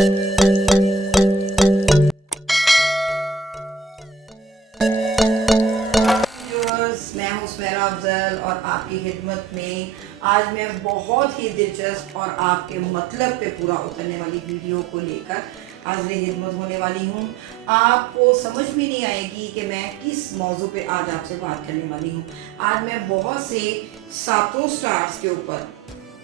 मैं हूँ सुमेरा अफजल और आपकी खिदमत में आज मैं बहुत ही दिलचस्प और आपके मतलब पे पूरा उतरने वाली वीडियो को लेकर हाजिर खिदमत होने वाली हूँ। आपको समझ भी नहीं आएगी कि मैं किस मौजू पे आज आपसे बात करने वाली हूँ। आज मैं बहुत से सातों स्टार्स के ऊपर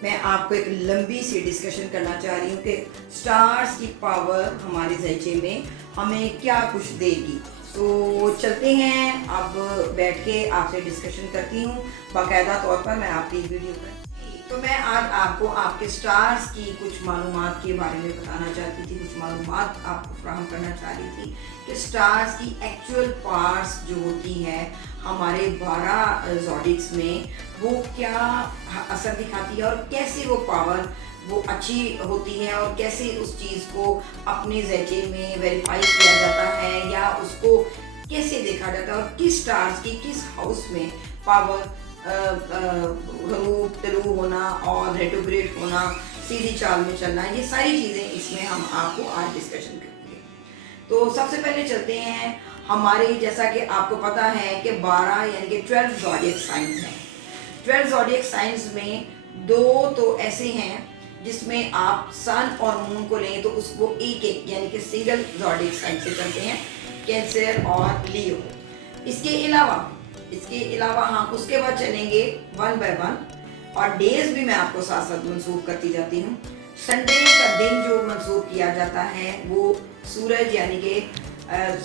मैं आपको एक लंबी सी डिस्कशन करना चाह रही हूँ कि स्टार्स की पावर हमारे ज़रिए में हमें क्या कुछ देगी। तो चलते हैं, अब बैठ के आपसे डिस्कशन करती हूँ बाकायदा तौर पर मैं आपकी वीडियो पर। तो मैं आज आपको आपके स्टार्स की कुछ मालूमात के बारे में बताना चाहती थी, कुछ मालूमात आपको फराहम करना चाह रही थी कि स्टार्स की एक्चुअल पार्ट्स जो होती है हमारे 12 ज़ोडिक्स में वो क्या असर दिखाती है और कैसे वो पावर वो अच्छी होती है और कैसे उस चीज़ को अपने ज़रिए में वेरीफाई किया जाता है या उसको कैसे देखा जाता है और किस स्टार्स की किस हाउस में पावर हरूप तरू होना और रेट्रोग्रेड होना, सीधी चाल में चलना, ये सारी चीज़ें इसमें हम आपको आज डिस्कशन करेंगे। तो सबसे पहले चलते हैं हमारे, जैसा कि आपको पता है कि 12 यानी कि 12 ज़ोडिएक साइंस हैं। 12 ज़ोडिएक साइंस में दो तो ऐसे हैं जिसमें आप सन और मून को लें तो उसको एक एक यानी कि सिंगल ज़ोडिएक साइन से चलते हैं, कैंसर और लियो। इसके अलावा हम उसके बाद चलेंगे वन बाय वन और डेज भी मैं आपको साथ साथ मंसूब करती जाती हूँ। संडे का दिन जो मंसूब किया जाता है वो सूरज यानी कि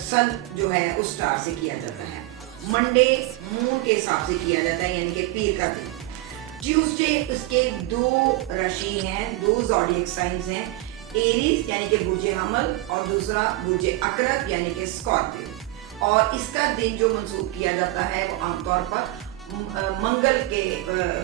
सन जो है उस स्टार से किया जाता है। मंडे मून के हिसाब से किया जाता है यानी कि पीर का दिन। ट्यूसडे उसके दो राशि हैं, दो ज़ोडिएक साइंस हैं, एरीज यानी कि बुर्जे हमल और दूसरा बुर्जे अकरब यानी कि स्कॉर्पियो। और इसका दिन जो मंसूब किया जाता है वो आमतौर पर मंगल के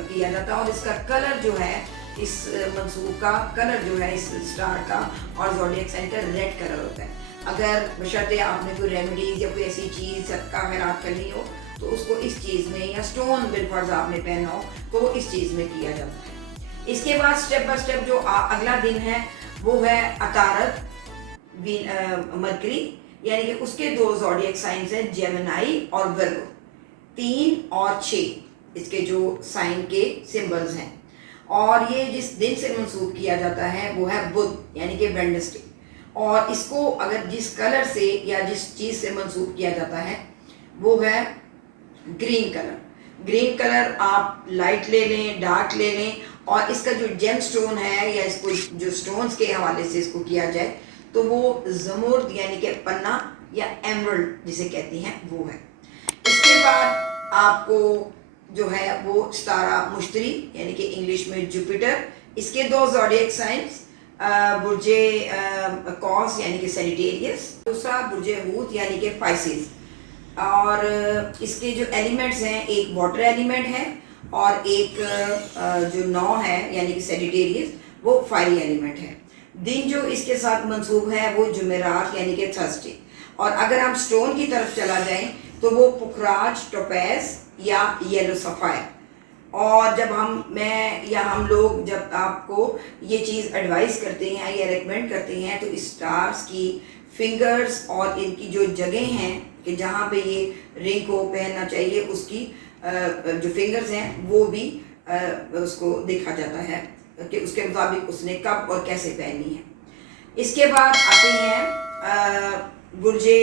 किया जाता है और इसका कलर जो है, इस मंसूब का कलर जो है इस स्टार का और ज़ोडिएक साइन का रेड कलर होता है। अगर बशर्ते आपने कोई रेमेडीज या कोई ऐसी चीज़ सदका खैरात करनी हो तो उसको इस चीज़ में, या स्टोन बिलफर्ज आपने पहना हो तो वो इस चीज़ में किया जाता है। इसके बाद स्टेप बाय स्टेप जो अगला दिन है वो है अतारत मरकरी यानी कि उसके दो ज़ोडिएक साइंस हैं, जेमिनी और वर्गो। 3 और 6 इसके जो साइन के सिंबल्स हैं और ये जिस दिन से मंसूब किया जाता है वो है बुध यानी कि वेडनेसडे। और इसको अगर जिस कलर से या जिस चीज़ से मंसूब किया जाता है वो है ग्रीन कलर। ग्रीन कलर आप लाइट ले लें, डार्क ले लें, और इसका जो जेम स्टोन है या इसको जो स्टोन्स के हवाले से इसको किया जाए तो वो ज़मुर्द यानी कि पन्ना या एमरल्ड जिसे कहती हैं वो है। इसके बाद आपको जो है वो सितारा मुश्तरी यानी कि इंग्लिश में जुपिटर, इसके दो ज़ोडिएक साइंस, बुर्जे कॉस यानी कि सैजिटेरियस, दूसरा बुर्जे हूत यानी कि पाइसेस। और इसके जो एलिमेंट्स हैं, एक वाटर एलिमेंट है और एक जो नौ है यानी कि सैजिटेरियस वो फायरी एलिमेंट है। दिन जो इसके साथ मंसूब है वो जुमेरात यानी कि थर्सडे। और अगर हम स्टोन की तरफ चला जाएं तो वो पुखराज, टोपैज या येलो सफ़ायर। और जब हम लोग जब आपको ये चीज़ एडवाइस करते हैं या रेकमेंड करते हैं तो इस स्टार्स की फिंगर्स और इनकी जो जगह हैं कि जहाँ पे ये रिंग को पहनना चाहिए उसकी जो फिंगर्स हैं वो भी उसको देखा जाता है कि उसके मुताबिक उसने कब और कैसे पहनी है। इसके बाद आते हैं बुर्जे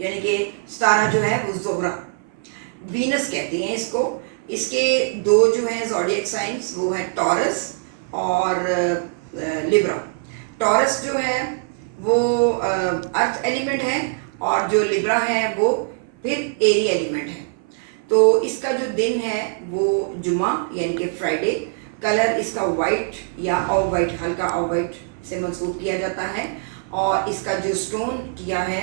यानी कि सितारा जो है वो ज़ोहरा, वीनस कहते हैं इसको। इसके दो जो हैं ज़ोडिएक साइंस वो है टॉरस और लिब्रा। टॉरस जो है वो अर्थ एलिमेंट है और जो लिब्रा है वो फिर एरी एलिमेंट है। तो इसका जो दिन है वो जुमा यानी कि फ्राइडे। कलर इसका वाइट या ऑफ वाइट, हल्का ऑफ वाइट से मंसूब किया जाता है और इसका जो स्टोन किया है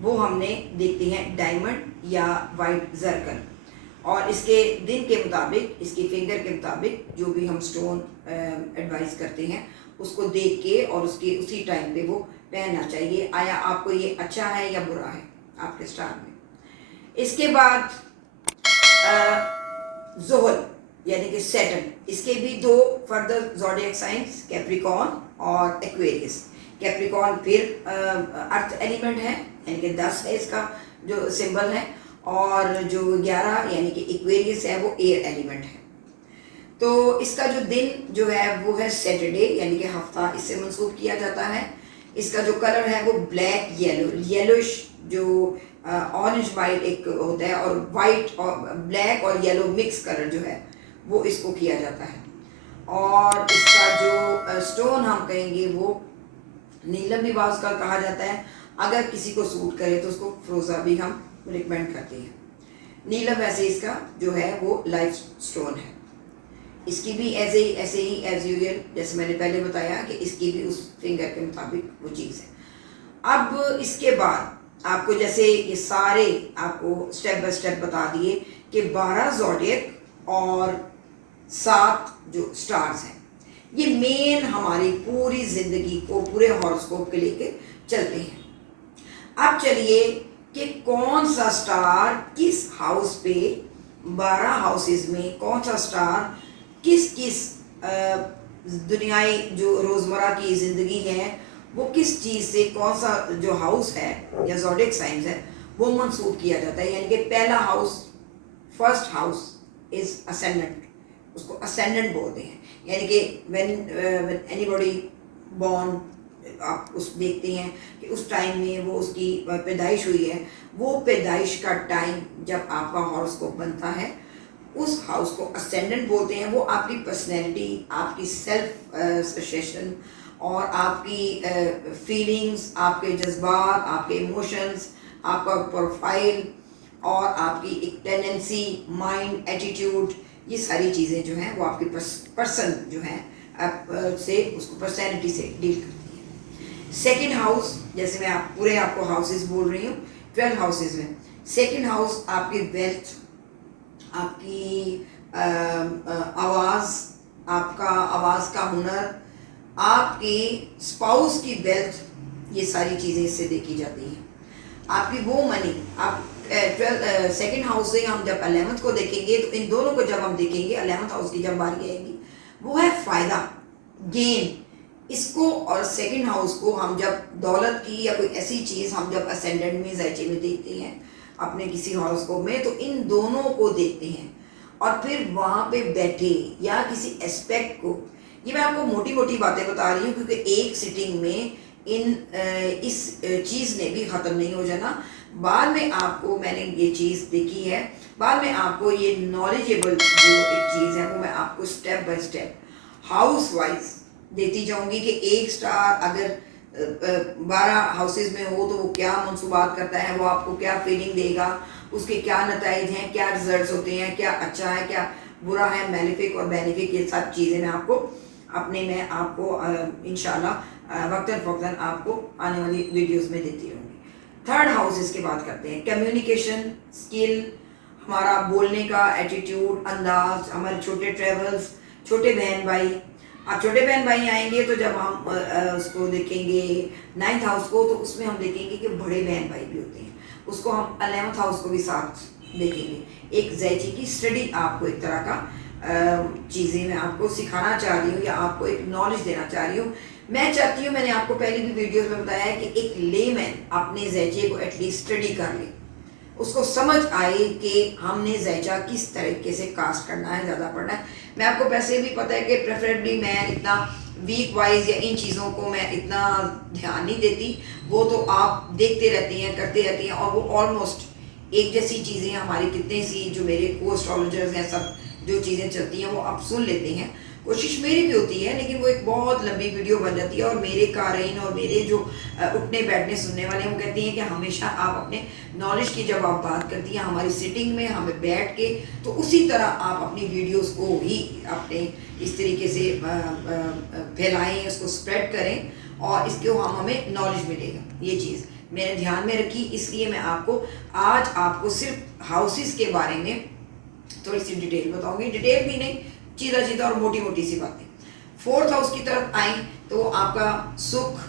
वो हमने देखते हैं डायमंड या वाइट जरकन। और इसके दिन के मुताबिक, इसकी फिंगर के मुताबिक जो भी हम स्टोन एडवाइस करते हैं उसको देख के और उसके उसी टाइम पे वो पहनना चाहिए। आया आपको ये अच्छा है या बुरा है आपके स्टार में। इसके बाद जोहल यानी कि सैटर्न, इसके भी दो फर्दर ज़ोडिएक साइंस, कैप्रिकॉर्न और एक्वेरियस। कैप्रिकॉर्न फिर अर्थ एलिमेंट है, यानी कि 10 है इसका जो सिंबल है, और जो 11 यानी कि इक्वेरियस है वो एयर एलिमेंट है। तो इसका जो दिन जो है वो है सैटरडे, यानी कि हफ्ता इससे मंसूब किया जाता है। इसका जो कलर है वो ब्लैक येलोइश, जो ऑरेंज वाइट एक होता है, और वाइट और ब्लैक और येलो मिक्स कलर जो है वो इसको किया जाता है। और इसका जो स्टोन हम कहेंगे वो नीलम भी बाज़ का कहा जाता है। अगर किसी को सूट करे तो उसको फ्रोज़ा भी हम रिकमेंड करते हैं। नीलम वैसे इसका जो है वो लाइफ स्टोन है। इसकी भी ऐसे ही एज यूजुअल जैसे मैंने पहले बताया कि इसकी भी उस फिंगर के मुताबिक वो चीज़ है। अब इसके बाद आपको जैसे ये सारे आपको स्टेप बाय स्टेप बता दिए कि 12 ज़ोडिएक और 7 जो स्टार्स हैं, ये मेन हमारी पूरी ज़िंदगी को पूरे हॉरोस्कोप के लेके चलते हैं। अब चलिए कि कौन सा स्टार किस हाउस पे, 12 हाउसेस में कौन सा स्टार किस किस दुनियाई जो रोज़मर्रा की ज़िंदगी है वो किस चीज़ से, कौन सा जो हाउस है या ज़ोडिएक साइंस है वो मंसूब किया जाता है। यानी कि पहला house, first house is ascendant, उसको असेंडेंट बोलते हैं। यानी कि व्हेन एनीबॉडी बॉर्न, आप उस देखते हैं कि उस टाइम में वो उसकी पैदाइश हुई है, वो पैदाइश का टाइम जब आपका हॉरोस्कोप बनता है उस हाउस को असेंडेंट बोलते हैं। वो आपकी पर्सनैलिटी, आपकी सेल्फ सजेशन और आपकी फीलिंग्स, आपके जज्बात, आपके इमोशंस, आपका प्रोफाइल और आपकी एक टेंडेंसी, माइंड, एटीट्यूड, ये सारी चीज़ें जो हैं वो आपकी पर्सन जो है से उसको पर्सनैलिटी से डील करती है। सेकंड हाउस, जैसे मैं पूरे आपको हाउसेस बोल रही हूँ 12 हाउसेस में, सेकंड हाउस आपकी वेल्थ, आपकी आवाज़, आपका आवाज़ का हुनर, आपकी स्पाउस की वेल्थ, ये सारी चीज़ें इससे देखी जाती हैं। आपकी वो मनी, आप 12 सेकेंड हाउस से हम जब 11th को देखेंगे तो इन दोनों को जब हम देखेंगे 11th हाउस की जब बारी आएगी वो है फ़ायदा, गेन। इसको और सेकंड हाउस को हम जब दौलत की या कोई ऐसी चीज़ हम जब असेंडेंट में, ज़ैचे में देखते हैं अपने किसी हॉरोस्कोप में, तो इन दोनों को देखते हैं और फिर वहाँ पे बैठे या किसी एस्पेक्ट को, ये मैं आपको मोटी मोटी बातें बता रही हूँ क्योंकि एक सिटिंग में इस चीज़ ने भी ख़त्म नहीं हो जाना। बाद में आपको, मैंने ये चीज़ देखी है, बाद में आपको ये नॉलेजेबल जो एक चीज़ है वो मैं आपको step by step house wise देती जाऊंगी कि एक स्टार अगर 12 हाउसेस में हो तो वो क्या मंसूबात करता है, वो आपको क्या फीलिंग देगा, उसके क्या नताइज हैं, क्या रिजल्ट्स होते हैं, क्या अच्छा है, क्या बुरा है, मैलिफिक और बेनिफिक, ये सब चीज़ें मैं आपको मैं आपको इंशाल्लाह वक्तन फ़ौक्तन आपको आने वाली वीडियोस में देती रहूँगी। थर्ड हाउस इसके बात करते हैं, कम्युनिकेशन स्किल, हमारा बोलने का एटीट्यूड, अंदाज, हमारे छोटे ट्रेवल्स, छोटे बहन भाई। आप छोटे बहन भाई आएंगे तो जब हम उसको देखेंगे 9th हाउस को, तो उसमें हम देखेंगे कि बड़े बहन भाई भी होते हैं, उसको हम 11th हाउस को भी साथ देखेंगे। एक ज़ैची की स्टडी, आपको एक तरह का चीज़ें मैं आपको सिखाना चाह रही हूँ या आपको एक नॉलेज देना चाह रही हूँ। मैं चाहती हूँ, मैंने आपको पहले भी वीडियोस में बताया है कि एक लेमैन अपने ज़ैचे को एटलीस्ट स्टडी कर ले, उसको समझ आए कि हमने ज़ैचा किस तरीके से कास्ट करना है, ज़्यादा पढ़ना है। मैं आपको वैसे भी पता है कि प्रेफरेबली मैं इतना वीक वाइज या इन चीज़ों को मैं इतना ध्यान नहीं देती, वो तो आप देखते रहती हैं, करते रहती हैं, और वो ऑलमोस्ट एक जैसी चीज़ें हमारी कितने सी जो मेरे को एस्ट्रोलॉजर्स हैं सब जो चीज़ें चलती हैं वो आप सुन लेते हैं। कोशिश मेरी भी होती है लेकिन वो एक बहुत लंबी वीडियो बन जाती है, और मेरे कारीन और मेरे जो उठने बैठने सुनने वाले वो कहती हैं कि हमेशा आप अपने नॉलेज की जब आप बात करती हैं हमारी सिटिंग में हमें बैठ के, तो उसी तरह आप अपनी वीडियोस को ही अपने इस तरीके से फैलाएं, उसको स्प्रेड करें और इसको हमें नॉलेज मिलेगा। ये चीज़ मैंने ध्यान में रखी, इसलिए मैं आपको आज आपको सिर्फ हाउसेस के बारे में थोड़ी सी डिटेल बताऊंगी, डिटेल भी नहीं, सीधा और मोटी मोटी सी बातें। 4th हाउस की तरफ आए तो आपका सुख,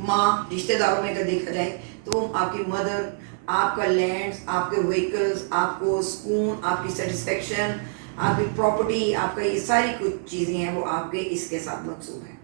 माँ, रिश्तेदारों में अगर देखा जाए तो आपकी मदर, आपका लैंड, आपके व्हीकल्स, आपको सुकून, आपकी सेटिस्फेक्शन, आपकी प्रॉपर्टी, आपका ये सारी कुछ चीज़ें हैं वो आपके इसके साथ मंसूब है।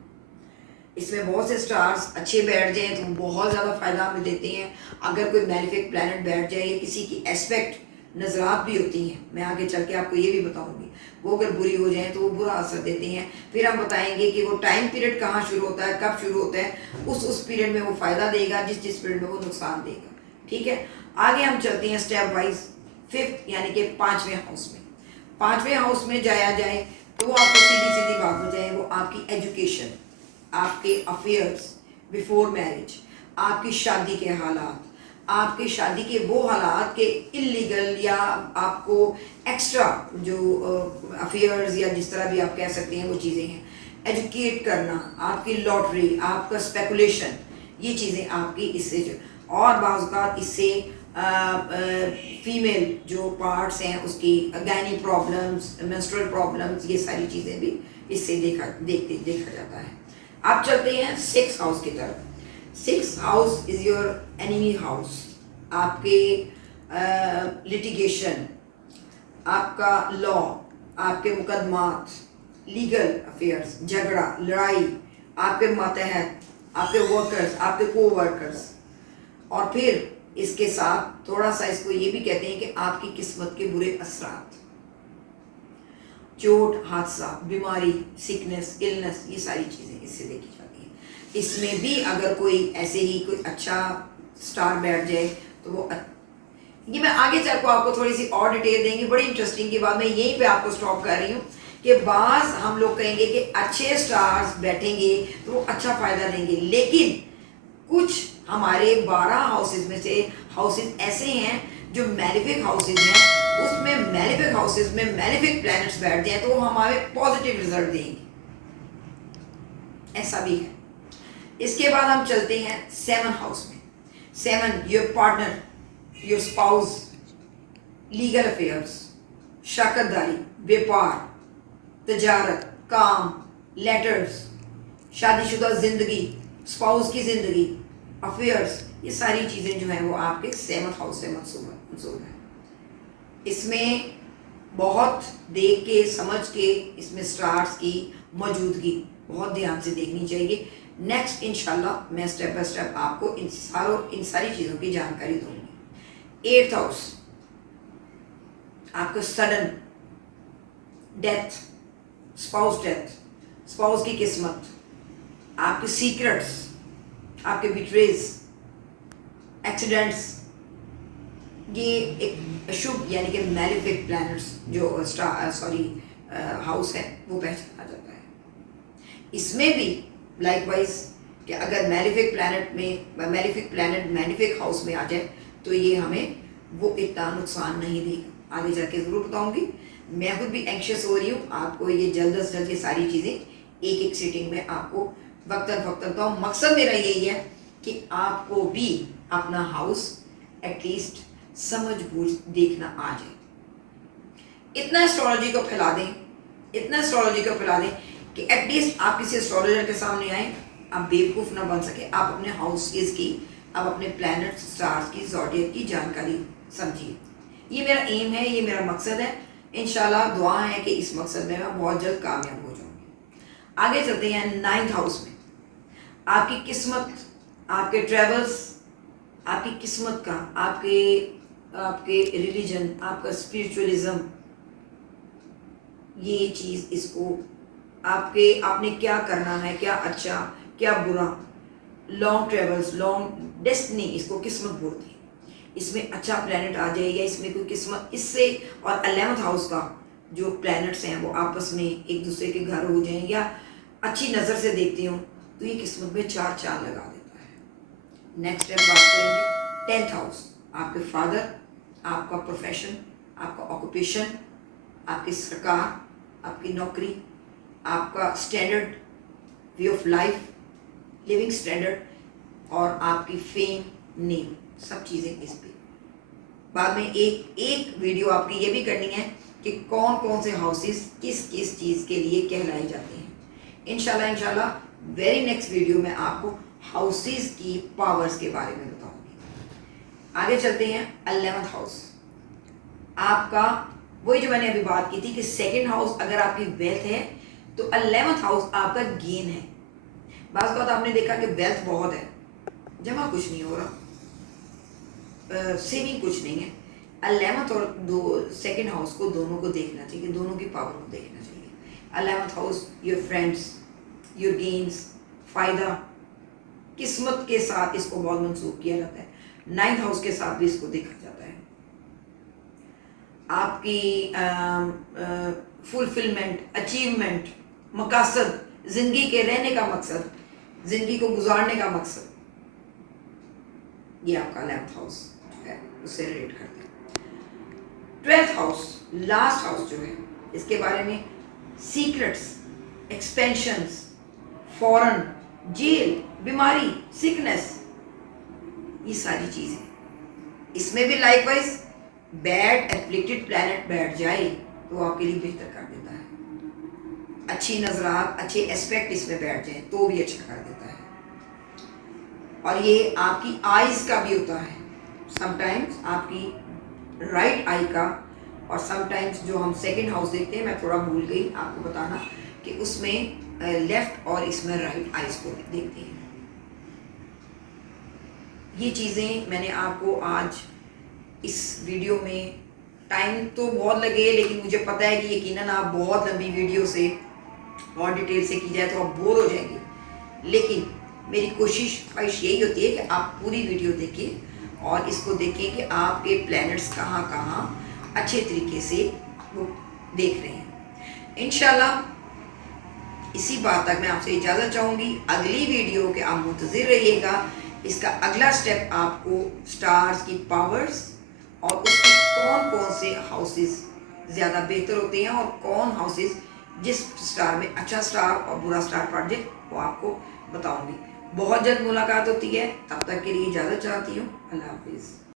इसमें बहुत से स्टार्स अच्छे बैठ जाएं तो बहुत ज़्यादा फायदा हमें देते हैं। अगर कोई मैलिफिक प्लैनेट बैठ जाए या किसी की एस्पेक्ट नजरात भी होती हैं, मैं आगे चल के आपको ये भी बताऊंगी, वो अगर बुरी हो जाए तो वो बुरा असर देती हैं। फिर हम बताएंगे कि वो टाइम पीरियड कहाँ शुरू होता है, कब शुरू होता है, उस पीरियड में वो फायदा देगा, जिस पीरियड में वो नुकसान देगा। ठीक है, आगे हम चलते हैं स्टेप वाइज। फिफ्थ यानी कि पांचवें हाउस में, पांचवें हाउस में जाया जाए तो वो आपको सीधी सीधी बात हो जाए, वो आपकी एजुकेशन, आपके अफेयर्स बिफोर मैरिज, आपकी शादी के हालात, आपके शादी के वो हालात के इलीगल या आपको एक्स्ट्रा जो अफेयर्स या जिस तरह भी आप कह सकते हैं वो चीज़ें हैं, एजुकेट करना, आपकी लॉटरी, आपका स्पेकुलेशन, ये चीज़ें आपकी इससे जो, और बाज़ इससे फीमेल जो पार्ट्स हैं उसकी गायनी प्रॉब्लम्स, मेंस्ट्रुअल प्रॉब्लम्स, ये सारी चीज़ें भी इससे देखा जाता है। आप चलते हैं सिक्स हाउस की तरफ। Six house is your enemy house. आपके लिटिगेशन, आपका लॉ, आपके मुकदमात, लीगल अफेयर्स, झगड़ा, लड़ाई, आपके मातहत, आपके वर्कर्स, आपके को वर्कर्स, और फिर इसके साथ थोड़ा सा इसको ये भी कहते हैं कि आपकी किस्मत के बुरे असरात, चोट, हादसा, बीमारी, सिकनेस, इलनेस, ये सारी चीज़ें इससे देखी जाती हैं। इसमें भी अगर कोई ऐसे ही कोई अच्छा स्टार बैठ जाए तो वो ये मैं आगे चल को आपको थोड़ी सी और डिटेल देंगी, बड़ी इंटरेस्टिंग की बात मैं यहीं पे आपको स्टॉप कर रही हूँ कि बाज हम लोग कहेंगे कि अच्छे स्टार्स बैठेंगे तो वो अच्छा फायदा देंगे, लेकिन कुछ हमारे 12 हाउसेज में से हाउसेज ऐसे हैं जो मैलिफिक हाउसेज हैं, उसमें मैलिफिक हाउसेज में मैलिफिक प्लैनेट्स बैठ जाए तो वो हमारे पॉजिटिव रिजल्ट देंगे, ऐसा भी है। इसके बाद हम चलते हैं सेवन हाउस में। Seven your partner, your spouse, legal affairs, शराकतदारी, व्यापार, तजारत, काम, लेटर्स, शादीशुदा जिंदगी, स्पाउस की जिंदगी, अफेयर्स, ये सारी चीज़ें जो हैं वो आपके सेवंथ हाउस से मंसूब है। इसमें बहुत देख के समझ के इसमें स्टार्स की मौजूदगी बहुत ध्यान से देखनी चाहिए। नेक्स्ट इंशाल्लाह मैं स्टेप बाय स्टेप आपको इन सारी चीज़ों की जानकारी दूंगी। एट्थ हाउस आपका sudden death, spouse death, spouse की किस्मत, आपके सीक्रेट्स, आपके बिट्रेज, एक्सीडेंट्स, ये एक शुभ यानी कि मैलिफिक प्लैनेट्स जो हाउस है वो पहचाना जाता है। इसमें भी लाइकवाइज कि अगर मैलिफिक प्लैनेट मैलिफिक हाउस में आ जाए तो ये हमें वो इतना नुकसान नहीं देगा, आगे जाके ज़रूर बताऊंगी। मैं खुद भी एंक्शियस हो रही हूँ, आपको ये जल्द से जल्द ये सारी चीज़ें एक एक सीटिंग में आपको वक्तन फक्तन तो मकसद मेरा यही है कि आपको भी अपना हाउस एटलीस्ट समझ बूझ देखना आ जाए। इतना एस्ट्रोलॉजी को फैला दें, इतना एस्ट्रोलॉजी को फैला दें कि एटलीस्ट आप किसी एस्ट्रोलॉजर के सामने आए, आप बेवकूफ़ ना बन सके, आप अपने हाउसेस की, आप अपने प्लैनेट्स, स्टार्स की, ज़ोडिएक की जानकारी समझिए। ये मेरा एम है, ये मेरा मकसद है। इंशाल्लाह दुआ है कि इस मकसद में मैं बहुत जल्द कामयाब हो जाऊँगी। आगे चलते हैं नाइन्थ हाउस में। आपकी किस्मत, आपके ट्रेवल्स, आपकी किस्मत का, आपके रिलीजन, आपका स्पिरिचुअलिज्म, ये चीज़ इसको आपने क्या करना है, क्या अच्छा क्या बुरा, लॉन्ग ट्रेवल्स, लॉन्ग डेस्टिनी, इसको किस्मत बोलते हैं। इसमें अच्छा प्लैनेट आ जाए या इसमें कोई किस्मत इससे, और 11th हाउस का जो प्लैनेट्स हैं वो आपस में एक दूसरे के घर हो जाएं या अच्छी नज़र से देखते हो तो ये किस्मत में चार चांद लगा देता है। नेक्स्ट टाइम बात करेंगे 10th हाउस, आपके फादर, आपका प्रोफेशन, आपका ऑक्यूपेशन, आपकी सरकार, आपकी नौकरी, आपका standard way of life, living standard, और आपकी फेम, नेम, सब चीज़ें इस पे बाद में एक वीडियो आपकी ये भी करनी है कि कौन कौन से हाउसेस किस किस चीज़ के लिए कहलाए जाते हैं। इंशाल्लाह वेरी नेक्स्ट वीडियो में आपको हाउसेस की पावर्स के बारे में बताऊंगी। आगे चलते हैं 11th हाउस। आपका वही जो मैंने अभी बात की थी कि सेकंड हाउस अगर आपकी वेल्थ है तो 11th हाउस आपका गेन है। बाज़ बात आपने देखा कि वेल्थ बहुत है, जमा कुछ नहीं हो रहा, सेविंग कुछ नहीं है। 11th और सेकंड हाउस को दोनों को देखना चाहिए, दोनों की पावर को देखना चाहिए। 11th house your friends, your gains, फ़ायदा, किस्मत के साथ इसको बहुत मंसूब किया जाता है। 9th हाउस के साथ भी इसको देखा जाता है। आपकी फुलफिलमेंट, अचीवमेंट, मकसद, ज़िंदगी के रहने का मकसद, ज़िंदगी को गुजारने का मकसद, ये आपका 11th हाउस है, उससे रिलेट करते हैं। 12th हाउस, लास्ट हाउस जो है, इसके बारे में सीक्रेट्स, एक्सपेंशंस, फॉरेन, जेल, बीमारी, सिकनेस, ये सारी चीज़ें, इसमें भी लाइकवाइज बैड एफ्लिक्टेड प्लैनेट बैठ जाए तो आपके लिए बेहतर कर देता है। अच्छी नजरात, अच्छे एस्पेक्ट इसमें बैठ जाए तो भी अच्छा कर देता है। और ये आपकी आईज का भी होता है, समटाइम्स आपकी राइट आई का, और समटाइम्स जो हम सेकंड हाउस देखते हैं, मैं थोड़ा भूल गई आपको बताना कि उसमें लेफ्ट और इसमें राइट आईज को देखते हैं। ये चीज़ें मैंने आपको आज इस वीडियो में, टाइम तो बहुत लगे लेकिन मुझे पता है कि यकीनन आप बहुत लंबी वीडियो से और डिटेल से की जाए तो आप बोर हो जाएंगे, लेकिन मेरी कोशिश ख्वाहिश यही होती है कि आप पूरी वीडियो देखें और इसको देखें कि आपके प्लैनेट्स कहाँ कहाँ अच्छे तरीके से वो देख रहे हैं। इंशाल्लाह इसी बात तक मैं आपसे इजाज़त चाहूँगी। अगली वीडियो के आप मुंतज़िर रहिएगा। इसका अगला स्टेप आपको स्टार्स की पावर्स और उसके कौन कौन से हाउसेस ज़्यादा बेहतर होते हैं और कौन हाउसेस, जिस स्टार में अच्छा स्टार और बुरा स्टार पड़ जाए वो आपको बताऊंगी। बहुत जल्द मुलाकात होती है, तब तक के लिए इजाज़त चाहती हूँ। अल्लाह हाफिज़।